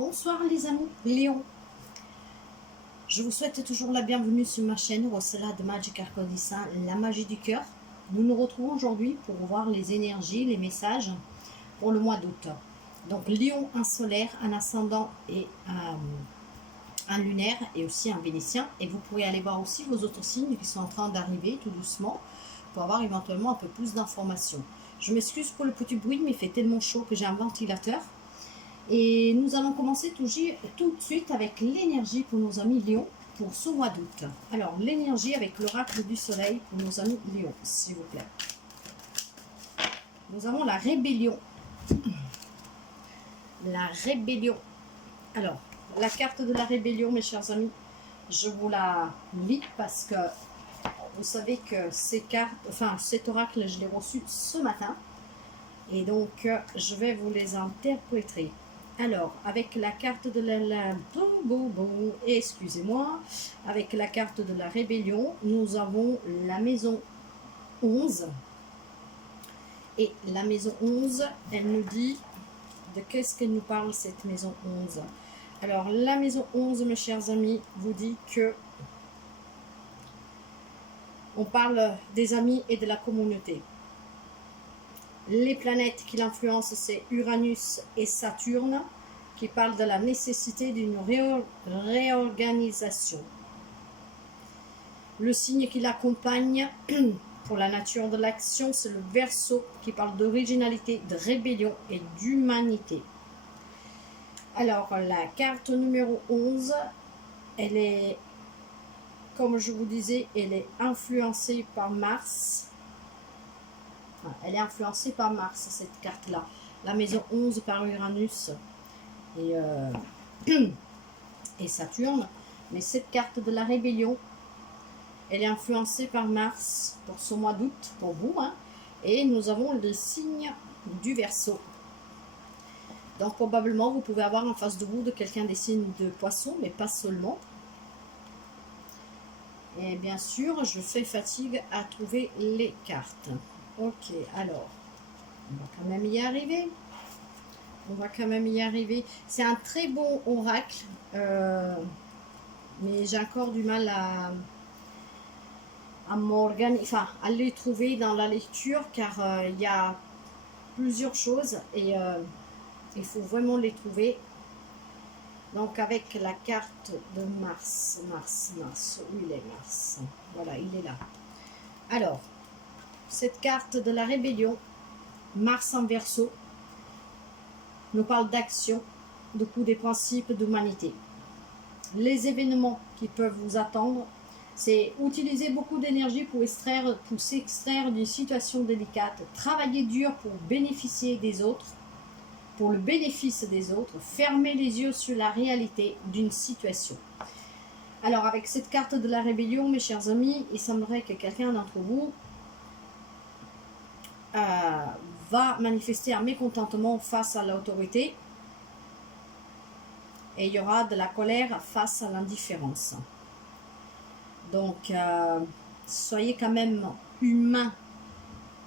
Bonsoir les amis, Léon. Je vous souhaite toujours la bienvenue sur ma chaîne Rosella de Magic Arconissin, la magie du cœur. Nous nous retrouvons aujourd'hui pour voir les énergies, les messages pour le mois d'août. Donc Lion, un solaire, un ascendant et un lunaire et aussi un vénitien. Et vous pourrez aller voir aussi vos autres signes qui sont en train d'arriver tout doucement pour avoir éventuellement un peu plus d'informations. Je m'excuse pour le petit bruit, mais il fait tellement chaud que j'ai un ventilateur. Et nous allons commencer tout de suite avec l'énergie pour nos amis Lions pour ce mois d'août. Alors, l'énergie avec l'oracle du soleil pour nos amis Lions, s'il vous plaît. Nous avons la rébellion. La rébellion. Alors, la carte de la rébellion, mes chers amis, je vous la lis parce que vous savez que ces cartes, enfin, cet oracle, je l'ai reçu ce matin. Et donc, je vais vous les interpréter. Alors, avec la carte de excusez-moi, avec la carte de la rébellion, nous avons la maison 11. Et la maison 11, elle nous dit de qu'est-ce qu'elle nous parle, cette maison 11. Alors, la maison 11, mes chers amis, vous dit que on parle des amis et de la communauté. Les planètes qui l'influencent, c'est Uranus et Saturne, qui parlent de la nécessité d'une réorganisation. Le signe qui l'accompagne pour la nature de l'action, c'est le Verseau, qui parle d'originalité, de rébellion et d'humanité. Alors, la carte numéro 11, elle est, comme je vous disais, elle est influencée par Mars. Elle est influencée par Mars, cette carte-là. La maison 11 par Uranus et Saturne. Mais cette carte de la rébellion, elle est influencée par Mars pour ce mois d'août, pour vous. Et nous avons le signe du Verseau. Donc probablement, vous pouvez avoir en face de vous quelqu'un des signes de Poisson, mais pas seulement. Et bien sûr, je fais fatigue à trouver les cartes. Ok, alors, on va quand même y arriver. On va quand même y arriver. C'est un très bon oracle, mais j'ai encore du mal à m'organiser, enfin, à les trouver dans la lecture, car il y a plusieurs choses et il faut vraiment les trouver. Donc, avec la carte de Mars, où il est Mars? Voilà, il est là. Alors, cette carte de la rébellion, Mars en Verseau, nous parle d'action, de coups des principes d'humanité. Les événements qui peuvent vous attendre, c'est utiliser beaucoup d'énergie pour s'extraire d'une situation délicate, travailler dur pour bénéficier des autres, pour le bénéfice des autres, fermer les yeux sur la réalité d'une situation. Alors, avec cette carte de la rébellion, mes chers amis, il semblerait que quelqu'un d'entre vous va manifester un mécontentement face à l'autorité et il y aura de la colère face à l'indifférence. Donc, soyez quand même humain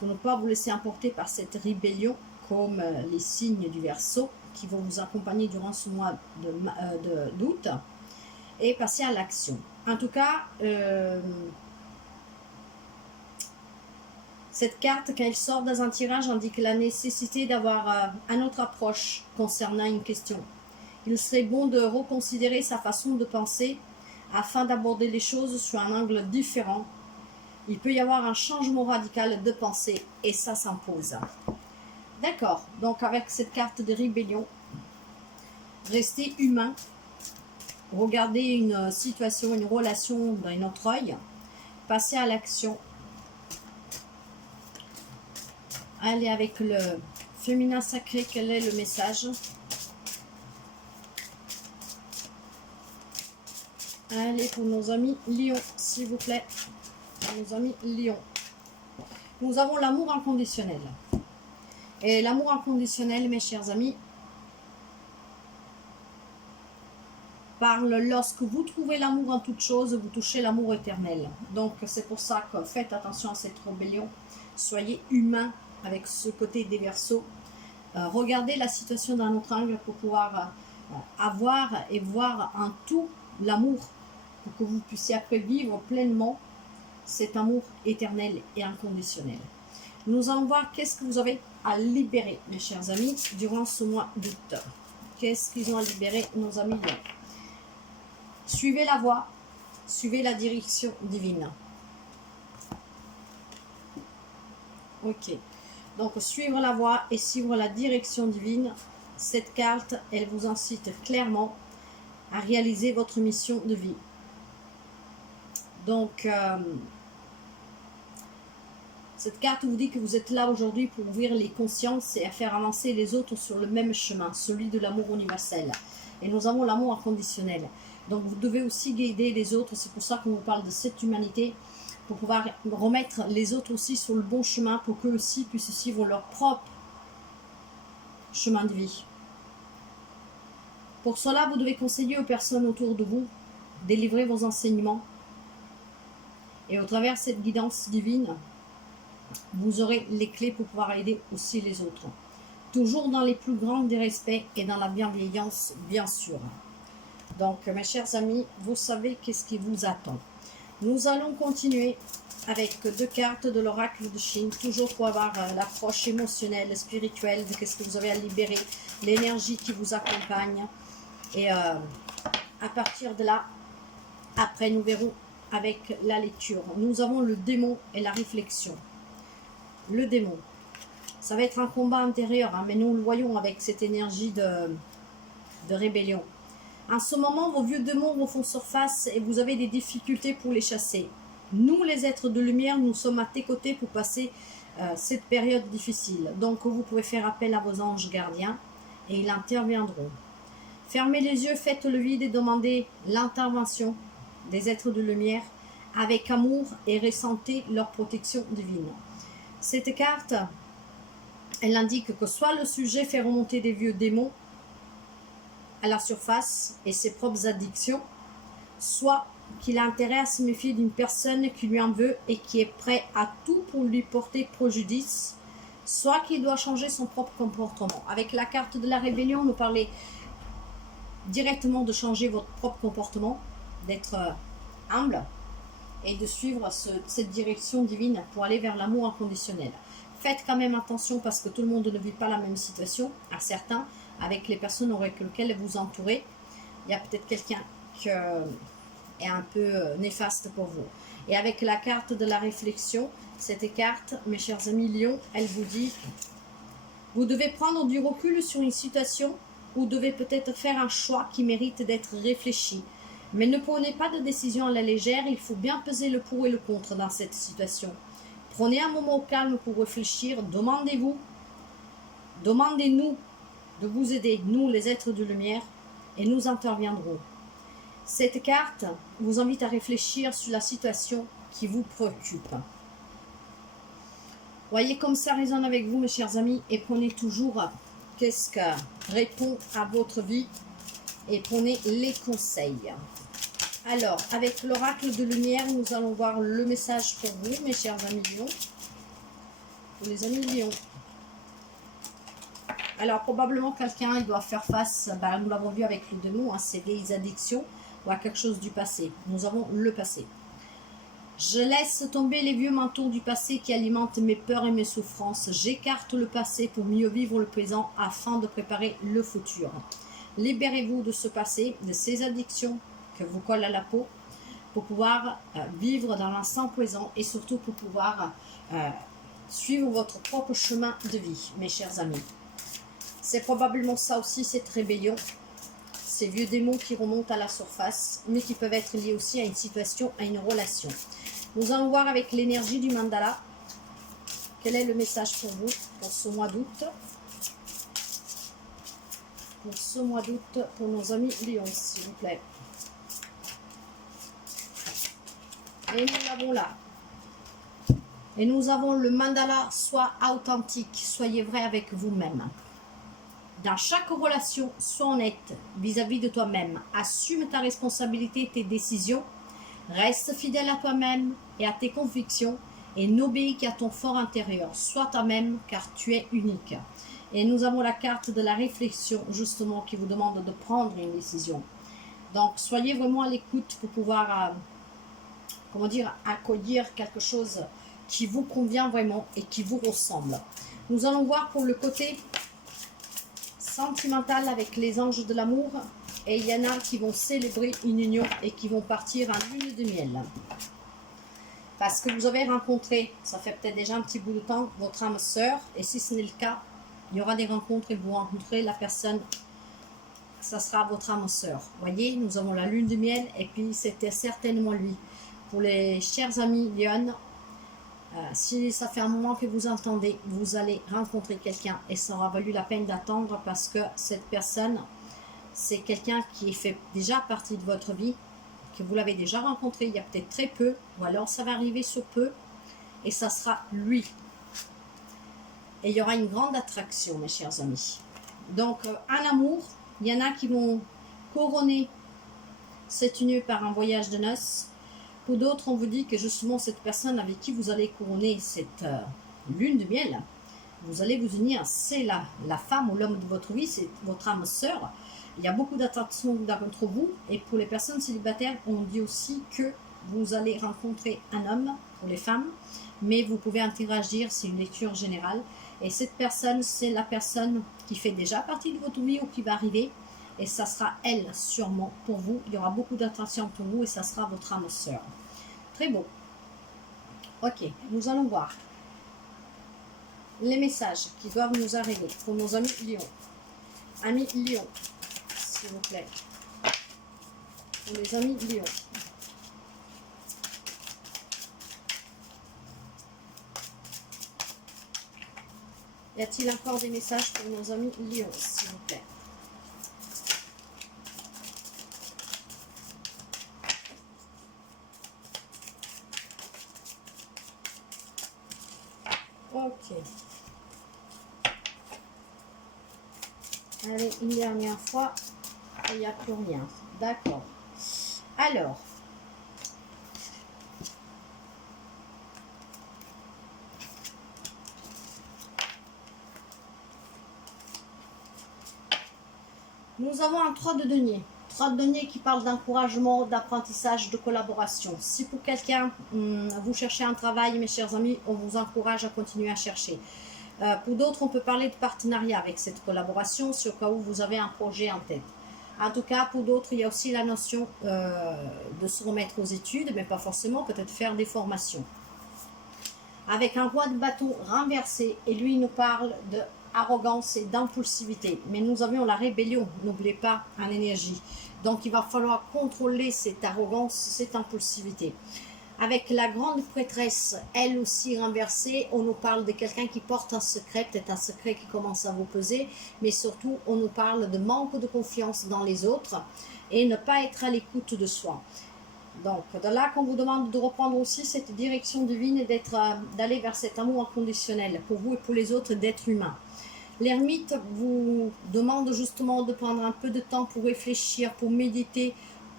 pour ne pas vous laisser emporter par cette rébellion comme les signes du Verseau qui vont vous accompagner durant ce mois d'août et passer à l'action. En tout cas, cette carte, quand elle sort dans un tirage, indique la nécessité d'avoir une autre approche concernant une question. Il serait bon de reconsidérer sa façon de penser afin d'aborder les choses sur un angle différent. Il peut y avoir un changement radical de pensée et ça s'impose. D'accord, donc avec cette carte de rébellion, restez humain, regardez une situation, une relation d'un autre œil, passez à l'action. Allez, avec le féminin sacré, quel est le message? Allez, pour nos amis Lions, s'il vous plaît. Pour nos amis Lions. Nous avons l'amour inconditionnel. Et l'amour inconditionnel, mes chers amis, parle lorsque vous trouvez l'amour en toute chose, vous touchez l'amour éternel. Donc, c'est pour ça que faites attention à cette rébellion. Soyez humain avec ce côté des Verseaux. Regardez la situation d'un autre angle pour pouvoir avoir et voir en tout l'amour pour que vous puissiez après vivre pleinement cet amour éternel et inconditionnel. Nous allons voir qu'est-ce que vous avez à libérer, mes chers amis, durant ce mois d'août. Qu'est-ce qu'ils ont à libérer, nos amis lions? Suivez la voie, suivez la direction divine. Ok. Donc, suivre la voie et suivre la direction divine. Cette carte, elle vous incite clairement à réaliser votre mission de vie. Donc, cette carte vous dit que vous êtes là aujourd'hui pour ouvrir les consciences et à faire avancer les autres sur le même chemin, celui de l'amour universel. Et nous avons l'amour inconditionnel. Donc, vous devez aussi guider les autres. C'est pour ça qu'on vous parle de cette humanité, pour pouvoir remettre les autres aussi sur le bon chemin, pour qu'eux aussi puissent suivre leur propre chemin de vie. Pour cela, vous devez conseiller aux personnes autour de vous, délivrer vos enseignements. Et au travers de cette guidance divine, vous aurez les clés pour pouvoir aider aussi les autres. Toujours dans les plus grands des respects et dans la bienveillance, bien sûr. Donc, mes chers amis, vous savez qu'est-ce qui vous attend. Nous allons continuer avec 2 cartes de l'oracle de Chine, toujours pour avoir l'approche émotionnelle, spirituelle, de qu'est-ce que vous avez à libérer, l'énergie qui vous accompagne. Et à partir de là, après, nous verrons avec la lecture. Nous avons le démon et la réflexion. Le démon, ça va être un combat intérieur, hein, mais nous le voyons avec cette énergie de rébellion. En ce moment, vos vieux démons refont surface et vous avez des difficultés pour les chasser. Nous, les êtres de lumière, nous sommes à tes côtés pour passer cette période difficile. Donc, vous pouvez faire appel à vos anges gardiens et ils interviendront. Fermez les yeux, faites le vide et demandez l'intervention des êtres de lumière avec amour et ressentez leur protection divine. Cette carte, elle indique que soit le sujet fait remonter des vieux démons à la surface et ses propres addictions, soit qu'il a intérêt à se méfier d'une personne qui lui en veut et qui est prêt à tout pour lui porter préjudice, soit qu'il doit changer son propre comportement. Avec la carte de la rébellion, nous parlait directement de changer votre propre comportement, d'être humble et de suivre cette direction divine pour aller vers l'amour inconditionnel. Faites quand même attention parce que tout le monde ne vit pas la même situation. À certains, avec les personnes avec lesquelles vous entourez, il y a peut-être quelqu'un qui est un peu néfaste pour vous. Et avec la carte de la réflexion, cette carte, mes chers amis lions, elle vous dit, vous devez prendre du recul sur une situation ou devez peut-être faire un choix qui mérite d'être réfléchi. Mais ne prenez pas de décision à la légère, il faut bien peser le pour et le contre dans cette situation. Prenez un moment au calme pour réfléchir, demandez-nous de vous aider, nous les êtres de lumière, et nous interviendrons. Cette carte vous invite à réfléchir sur la situation qui vous préoccupe. Voyez comme ça résonne avec vous, mes chers amis, et prenez toujours qu'est-ce que répond à votre vie et prenez les conseils. Alors, avec l'oracle de lumière, nous allons voir le message pour vous, mes chers amis lions. Pour les amis lions. Alors, probablement, quelqu'un il doit faire face, nous l'avons vu avec le démon, hein, c'est des addictions ou à quelque chose du passé. Nous avons le passé. Je laisse tomber les vieux manteaux du passé qui alimentent mes peurs et mes souffrances. J'écarte le passé pour mieux vivre le présent afin de préparer le futur. Libérez-vous de ce passé, de ces addictions que vous collent à la peau pour pouvoir vivre dans l'instant présent et surtout pour pouvoir suivre votre propre chemin de vie, mes chers amis. C'est probablement ça aussi, cette rébellion, ces vieux démons qui remontent à la surface, mais qui peuvent être liés aussi à une situation, à une relation. Nous allons voir avec l'énergie du mandala, quel est le message pour vous, pour ce mois d'août. Pour ce mois d'août, pour nos amis lions, s'il vous plaît. Et nous l'avons là. Et nous avons le mandala, sois authentique, soyez vrai avec vous-même. Dans chaque relation, sois honnête vis-à-vis de toi-même. Assume ta responsabilité, tes décisions. Reste fidèle à toi-même et à tes convictions et n'obéis qu'à ton fort intérieur. Sois toi-même car tu es unique. Et nous avons la carte de la réflexion, justement, qui vous demande de prendre une décision. Donc, soyez vraiment à l'écoute pour pouvoir, comment dire, accueillir quelque chose qui vous convient vraiment et qui vous ressemble. Nous allons voir pour le côté sentimental avec les anges de l'amour. Et il y en a qui vont célébrer une union et qui vont partir en lune de miel. Parce que vous avez rencontré, ça fait peut-être déjà un petit bout de temps, votre âme sœur. Et si ce n'est le cas, il y aura des rencontres et vous rencontrez la personne, ça sera votre âme sœur. Voyez, nous avons la lune de miel et puis c'était certainement lui. Pour les chers amis Lyon, si ça fait un moment que vous entendez, vous allez rencontrer quelqu'un et ça aura valu la peine d'attendre parce que cette personne, c'est quelqu'un qui fait déjà partie de votre vie, que vous l'avez déjà rencontré il y a peut-être très peu, ou alors ça va arriver sur peu, et ça sera lui. Et il y aura une grande attraction, mes chers amis. Donc, en amour, il y en a qui vont couronner cette union par un voyage de noces. Pour d'autres, on vous dit que justement, cette personne avec qui vous allez couronner cette lune de miel, vous allez vous unir, c'est la femme ou l'homme de votre vie, c'est votre âme sœur. Il y a beaucoup d'attraction entre vous. Et pour les personnes célibataires, on dit aussi que vous allez rencontrer un homme pour les femmes. Mais vous pouvez interagir, c'est une lecture générale. Et cette personne, c'est la personne qui fait déjà partie de votre vie ou qui va arriver. Et ça sera elle, sûrement, pour vous. Il y aura beaucoup d'attraction pour vous et ça sera votre âme sœur. Très beau. Ok, nous allons voir les messages qui doivent nous arriver pour nos amis Lion. Amis Lion, s'il vous plaît. Pour les amis Lion. Y a-t-il encore des messages pour nos amis Lion, s'il vous plaît? Ok. Allez, une dernière fois. Il n'y a plus rien. D'accord. Alors. Nous avons un 3 de denier. 3 de denier qui parle d'encouragement, d'apprentissage, de collaboration. Si pour quelqu'un, vous cherchez un travail, mes chers amis, on vous encourage à continuer à chercher. Pour d'autres, on peut parler de partenariat avec cette collaboration, sur cas où vous avez un projet en tête. En tout cas, pour d'autres, il y a aussi la notion de se remettre aux études, mais pas forcément, peut-être faire des formations. Avec un roi de bâton renversé, et lui nous parle de arrogance et d'impulsivité. Mais nous avions la rébellion, n'oubliez pas, en énergie. Donc il va falloir contrôler cette arrogance, cette impulsivité. Avec la grande prêtresse, elle aussi renversée, on nous parle de quelqu'un qui porte un secret, peut-être un secret qui commence à vous peser, mais surtout on nous parle de manque de confiance dans les autres et ne pas être à l'écoute de soi. Donc de là qu'on vous demande de reprendre aussi cette direction divine et d'aller vers cet amour inconditionnel pour vous et pour les autres, d'être humain. L'ermite vous demande justement de prendre un peu de temps pour réfléchir, pour méditer,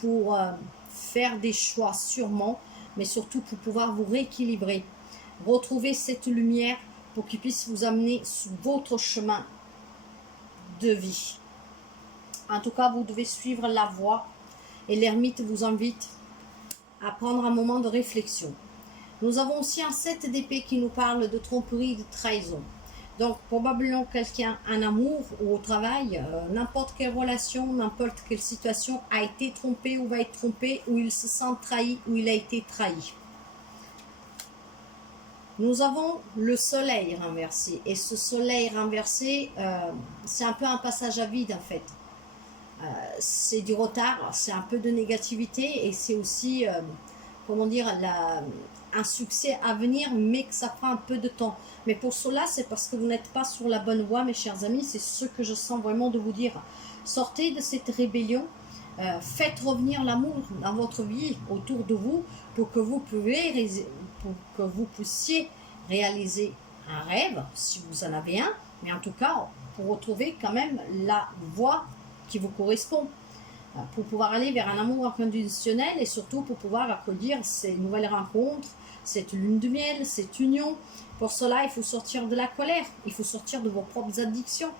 pour faire des choix sûrement, mais surtout pour pouvoir vous rééquilibrer, retrouver cette lumière pour qu'il puisse vous amener sur votre chemin de vie. En tout cas, vous devez suivre la voie et l'ermite vous invite à prendre un moment de réflexion. Nous avons aussi un 7 d'épée qui nous parle de tromperie, de trahison. Donc, probablement quelqu'un en amour ou au travail, n'importe quelle relation, n'importe quelle situation a été trompé ou va être trompé, ou il se sent trahi, ou il a été trahi. Nous avons le soleil renversé. Et ce soleil renversé, c'est un peu un passage à vide en fait. C'est du retard, c'est un peu de négativité et c'est aussi, comment dire, un succès à venir, mais que ça prend un peu de temps. Mais pour cela, c'est parce que vous n'êtes pas sur la bonne voie, mes chers amis. C'est ce que je sens vraiment de vous dire. Sortez de cette rébellion, faites revenir l'amour dans votre vie, autour de vous, pour que vous puissiez réaliser un rêve, si vous en avez un, mais en tout cas, pour retrouver quand même la voie qui vous correspond. pour pouvoir aller vers un amour inconditionnel et surtout pour pouvoir accueillir ces nouvelles rencontres, cette lune de miel, cette union. Pour cela, il faut sortir de la colère, il faut sortir de vos propres addictions.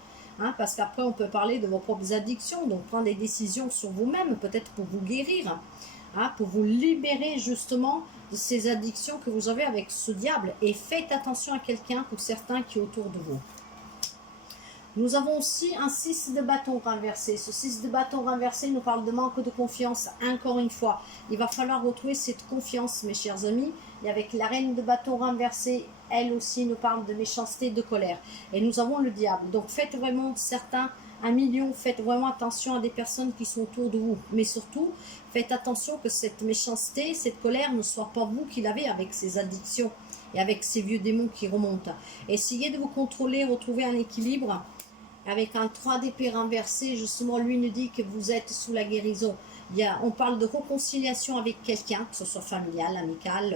Hein, parce qu'après, on peut parler de vos propres addictions, donc prendre des décisions sur vous-même, peut-être pour vous guérir, hein, pour vous libérer justement de ces addictions que vous avez avec ce diable. Et faites attention à quelqu'un, pour certains, qui est autour de vous. Nous avons aussi un 6 de bâton renversé. Ce 6 de bâton renversé nous parle de manque de confiance. Encore une fois, il va falloir retrouver cette confiance, mes chers amis. Et avec la reine de bâton renversé, elle aussi nous parle de méchanceté, de colère. Et nous avons le diable. Donc faites vraiment certains, 1 million, faites vraiment attention à des personnes qui sont autour de vous. Mais surtout, faites attention que cette méchanceté, cette colère ne soit pas vous qui l'avez avec ces addictions et avec ces vieux démons qui remontent. Essayez de vous contrôler, retrouver un équilibre. Avec un 3 d'épée renversé, justement, lui nous dit que vous êtes sous la guérison. On parle de réconciliation avec quelqu'un, que ce soit familial, amical,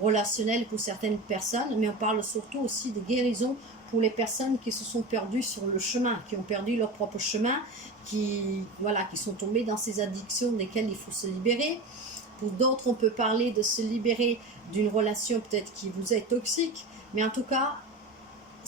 relationnel pour certaines personnes, mais on parle surtout aussi de guérison pour les personnes qui se sont perdues sur le chemin, qui ont perdu leur propre chemin, qui sont tombées dans ces addictions desquelles il faut se libérer. Pour d'autres, on peut parler de se libérer d'une relation peut-être qui vous est toxique, mais en tout cas,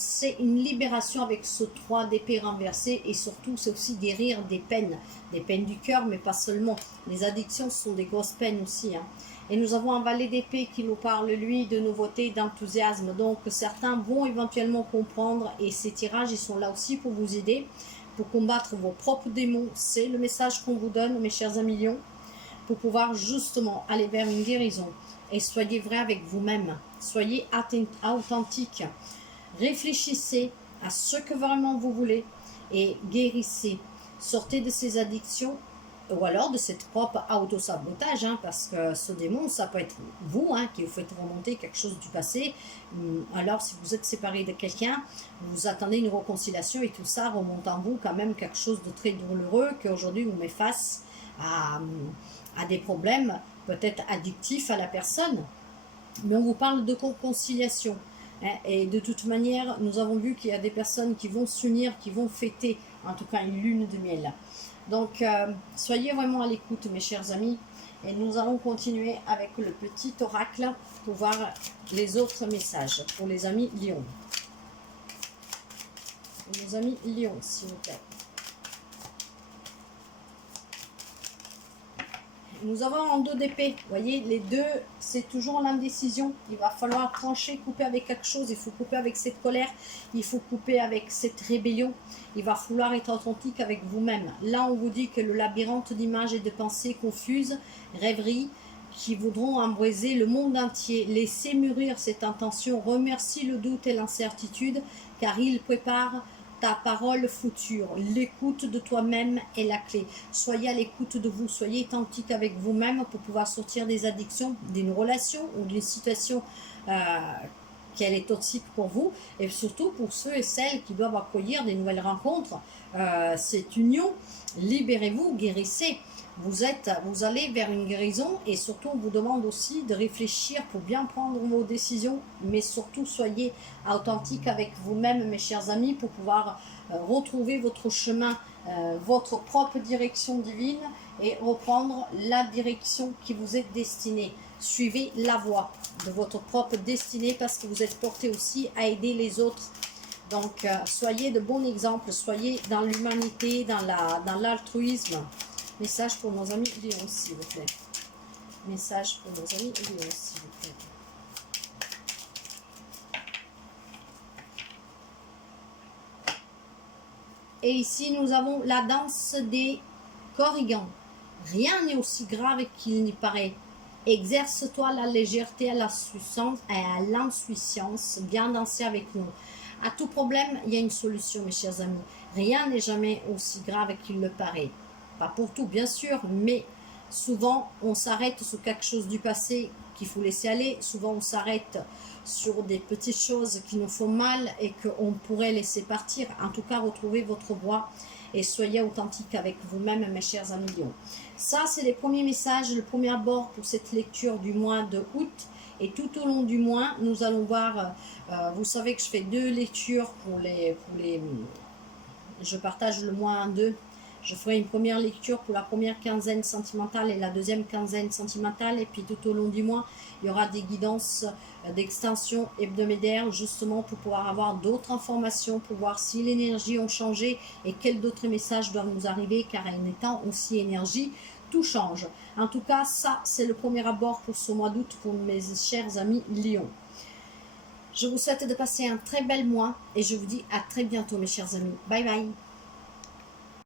c'est une libération avec ce 3 d'épée renversé et surtout c'est aussi guérir des peines du cœur, mais pas seulement. Les addictions sont des grosses peines aussi. Hein. Et nous avons un valet d'épée qui nous parle, lui, de nouveauté, d'enthousiasme. Donc certains vont éventuellement comprendre et ces tirages, ils sont là aussi pour vous aider, pour combattre vos propres démons. C'est le message qu'on vous donne, mes chers amis lions, pour pouvoir justement aller vers une guérison. Et soyez vrai avec vous-même, soyez authentique. Réfléchissez à ce que vraiment vous voulez et guérissez. Sortez de ces addictions ou alors de cette propre auto-sabotage, hein, parce que ce démon, ça peut être vous hein, qui vous faites remonter quelque chose du passé. Alors si vous êtes séparé de quelqu'un, vous attendez une réconciliation et tout ça remonte en vous quand même quelque chose de très douloureux qu'aujourd'hui vous met face à des problèmes peut-être addictifs à la personne. Mais on vous parle de réconciliation. Et de toute manière, nous avons vu qu'il y a des personnes qui vont s'unir, qui vont fêter, en tout cas une lune de miel. Donc, soyez vraiment à l'écoute, mes chers amis. Et nous allons continuer avec le petit oracle pour voir les autres messages pour les amis lions. Pour les amis lions, s'il vous plaît. Nous avons en 2 d'épée, vous voyez, les deux, c'est toujours l'indécision. Il va falloir trancher, couper avec quelque chose, il faut couper avec cette colère, il faut couper avec cette rébellion. Il va falloir être authentique avec vous-même. Là, on vous dit que le labyrinthe d'images et de pensées confuses, rêveries, qui voudront embraser le monde entier. Laissez mûrir cette intention, remercie le doute et l'incertitude, car il prépare ta parole future. L'écoute de toi-même est la clé. Soyez à l'écoute de vous, soyez authentique avec vous-même pour pouvoir sortir des addictions, d'une relation ou d'une situation qu'elle est toxique pour vous, et surtout pour ceux et celles qui doivent accueillir des nouvelles rencontres, cette union. Libérez-vous, guérissez. Vous allez vers une guérison et surtout on vous demande aussi de réfléchir pour bien prendre vos décisions, mais surtout soyez authentique avec vous-même, mes chers amis, pour pouvoir retrouver votre chemin, votre propre direction divine et reprendre la direction qui vous est destinée. Suivez la voie de votre propre destinée parce que vous êtes porté aussi à aider les autres. Donc soyez de bons exemples, soyez dans l'humanité, dans l'altruisme. Message pour nos amis lions, s'il vous plaît. Message pour nos amis lions, s'il vous plaît. Et ici, nous avons la danse des corrigans. Rien n'est aussi grave qu'il n'y paraît. Exerce-toi la légèreté, à l'insouciance. Bien danser avec nous. À tout problème, il y a une solution, mes chers amis. Rien n'est jamais aussi grave qu'il le paraît. Pas pour tout, bien sûr, mais souvent, on s'arrête sur quelque chose du passé qu'il faut laisser aller. Souvent, on s'arrête sur des petites choses qui nous font mal et qu'on pourrait laisser partir. En tout cas, retrouvez votre voie et soyez authentique avec vous-même, mes chers amis lions. Ça, c'est les premiers messages, le premier abord pour cette lecture du mois de août. Et tout au long du mois, nous allons voir, vous savez que je fais 2 lectures pour les je partage le mois en 2. Je ferai une première lecture pour la première quinzaine sentimentale et la deuxième quinzaine sentimentale. Et puis tout au long du mois, il y aura des guidances d'extension hebdomadaire justement pour pouvoir avoir d'autres informations, pour voir si les énergies ont changé et quels d'autres messages doivent nous arriver, car en étant aussi énergie, tout change. En tout cas, ça, c'est le premier abord pour ce mois d'août pour mes chers amis Lions. Je vous souhaite de passer un très bel mois et je vous dis à très bientôt mes chers amis. Bye bye.